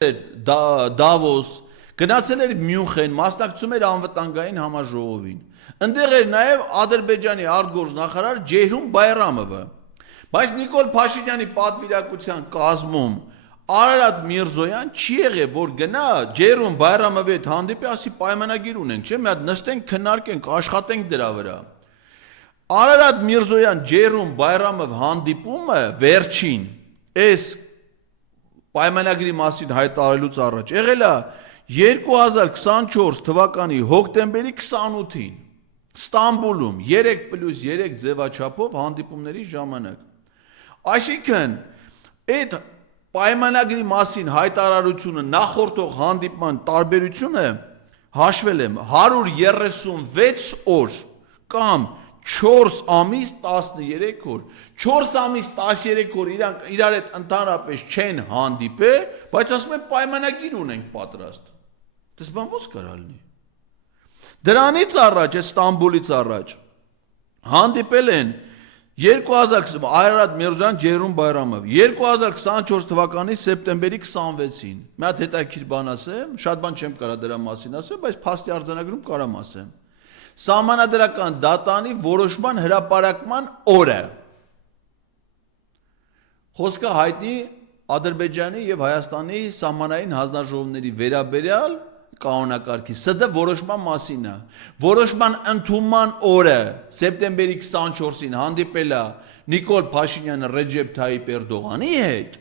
Դավոս, գնացել էր Մյունխեն, մասնակցում էր անվտանգային համաժողովին։ Ընդեղ էր նաև Ադրբեջանի արտգործնախարար Ջեյհուն Բայրամովը։ Բայց Նիկոլ Փաշինյանի պատվիրակության կազմում Արարատ Միրզոյան չի եղել, որ գնա Ջեյհուն Բայրամովի հետ հանդիպի, ասի պայմանագիր ունենք, չէ՞, մի հատ նստենք, քննարկենք, աշխատենք դրա վրա։ Արարատ Միրզոյան Ջեյհուն Բայրամով հանդիպումը վերջին այս պայմանագրի մասին հայտարարելուց առաջ եղել է 2024 թվականի հոկտեմբերի 28-ին Ստամբուլում 3+3 ձևաչափով հանդիպումների ժամանակ։ Այսինքն այդ պայմանագրի մասին հայտարարությունը նախորդող հանդիպման տարբերությունը հաշվել եմ 136 օր կամ 4 ամիս 13 օր, 4 ամիս 13 օր իրանք իրար հետ ընդհանրապես չեն հանդիպել, բայց ասում են պայմանագիր ունենք պատրաստ։ Դες բան ո՞ս կարա լինի։ Դրանից առաջ, Ստամբուլից առաջ հանդիպել են 2020 Արարատ Միրզոյան Ջեյհուն Բայրամով 2024 թվականի սեպտեմբերի 26-ին։ Մի հատ հետաքրքիր բան ասեմ, շատ բան չեմ կարա դրա մասին ասեմ, բայց փաստի արձանագրում կարամ ասեմ։ Սահմանադրական դատանի որոշման հրապարակման օրը։ Խոսքը հայտնի Ադրբեջանի եւ Հայաստանի սահմանային հանձնաժողովների վերաբերյալ կանոնակարգի ՍԴ որոշման մասին է։ Որոշման ընդունման օրը սեպտեմբերի 24-ին հանդիպել է Նիկոլ Փաշինյանը Ռեջեփ Թայիպ Էրդողանի հետ։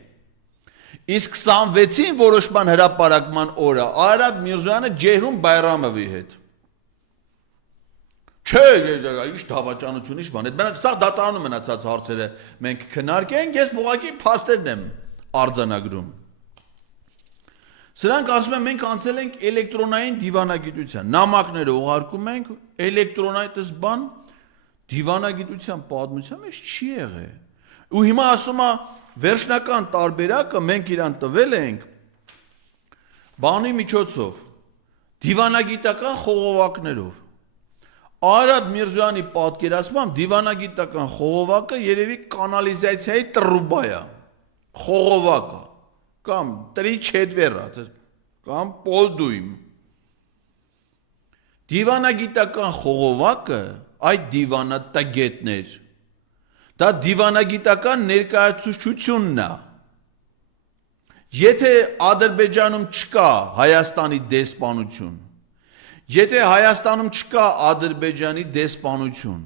Իսկ 26-ին որոշման հրապարակման օրը Արարատ Միրզոյանը Ջեյհուն Բայրամովի հետ։ Չէ, ինչ դավաճանություն, ինչ բան։ Այդ մենակ ստեղ դատարանում մնացած հարցերը մենք քննարկենք, ես ուղղակի փաստերն եմ արձանագրում։ Սրանք ասում են մենք անցել ենք էլեկտրոնային դիվանագիտության, նամակները ուղարկում ենք էլեկտրոնային դες բան դիվանագիտության պատմության մեջ չի եղել։ Ու հիմա ասում է վերջնական տարբերակը մենք իրան տվել ենք բանի միջոցով, դիվանագիտական խողովակներով։ Արարատ Միրզոյանի պատկերացմամբ դիվանագիտական խողովակը երևի կանալիզացիայի տրուբա է, խողովակը, կամ 3/4, կամ պոլդույմ։ Դիվանագիտական խողովակը այդ դիվանատագետներ, դա դիվանագիտական ներկայացուցչությունն է։ Եթե Ադրբեջանում չկա Հայաստանի դեսպանություն, եթե Հայաստանում չկա Ադրբեջանի դեսպանություն,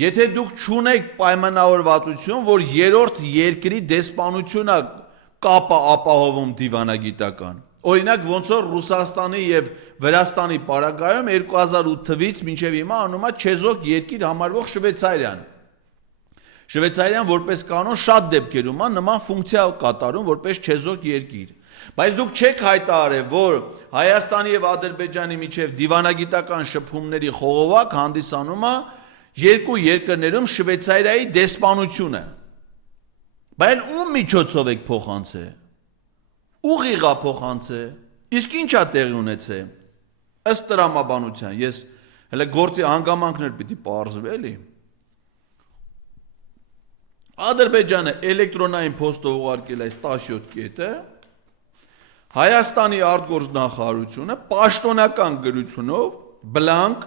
եթե դուք չունեք պայմանավորվածություն, որ երրորդ երկրի դեսպանությունը կապը ապահովում դիվանագիտական, օրինակ ոնց որ Ռուսաստանի եւ Վրաստանի պարագայում 2008 թվականից մինչեւ հիմա անում է չեզոք երկիր համարվող Շվեյցարիան։ Շվեյցարիան որպես կանոն շատ դեպքերում է նման ֆունկցիա կատարում որպես չեզոք երկիր։ Բայց դուք չեք հայտարարել, որ Հայաստանի եւ Ադրբեջանի միջև դիվանագիտական շփումների խողովակ հանդիսանում է երկու երկրներում Շվեյցարիայի դեսպանությունը։ Բայց ում միջոցով եք փոխանցել։ Ուղիղ է փոխանցել։ Իսկ ի՞նչ է տեղի ունեցել։ Ըստ տրամաբանության, ես հələ գործի հանգամանքներ պիտի պարզվի էլի։ Ադրբեջանը էլեկտրոնային փոստով ուղարկել այս 17 կետը, Հայաստանի արտգործնախարարությունը պաշտոնական գրությունով բլանկ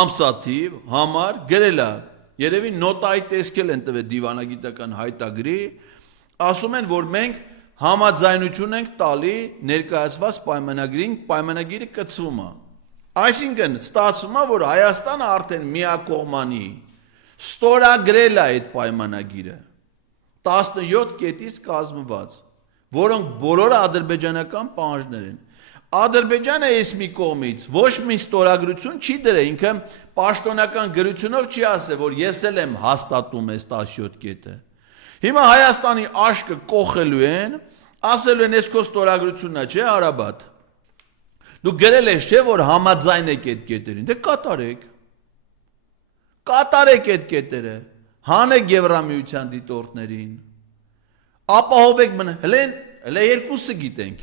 ամսաթիվ համար գրել է, երևի նոտայի տեսքել են տվել դիվանագիտական հայտագրի, ասում են, որ մենք համաձայնություն ենք տալի ներկայացված պայմանագրին, պայմանագիրը կցվում է։ Այսինքն ստացվում է, որ Հայաստանը արդեն միակողմանի ստորագրել է այդ պայմանագիրը 17 կետից կազմված, որոնք բոլորը ադրբեջանական պահանջներ են։ Ադրբեջանը այս մի կողմից ոչ մի ստորագրություն չի դրել, ինքը պաշտոնական գրությունով չի ասել, որ ես էլ եմ հաստատում այս 17 կետը։ Հիմա Հայաստանի աշկը կոխելու են, ասելու են, այս քո ստորագրությունն է, չէ, Արաբատ։ Դու գրել ես, չէ, որ համաձայն եք այդ կետերին, դե կատարեք։ Կատարեք այդ կետերը, հանեք Եվրամիության դիտորդներին։ Ապահովեք մնա, հələ երկուսը գիտենք,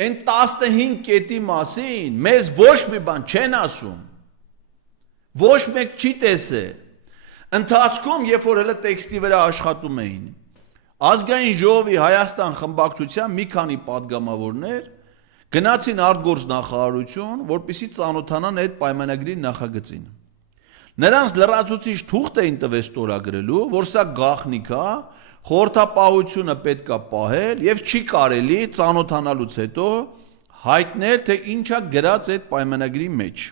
այն 15 կետի մասին մեզ ոչ մի բան չեն ասում, ոչ մեկ չի տեսել, ընթացքում, երբ որ հələ տեքստի վրա աշխատում էին, Ազգային ժողովի Հայաստան խմբակցության մի քանի падգամավորներ գնացին արտգործնախարարություն, որպեսզի ծանոթանան այդ պայմանագրի նախագծին։ Նրանց լրացուցիչ թուղթ էին տվել ստորագրելու, որ սա գաղտնիք է, խորհրդապահությունը պետք է պահել եւ չի կարելի ծանոթանալուց հետո հայտնել, թե ինչա գրած այդ պայմանագրի մեջ։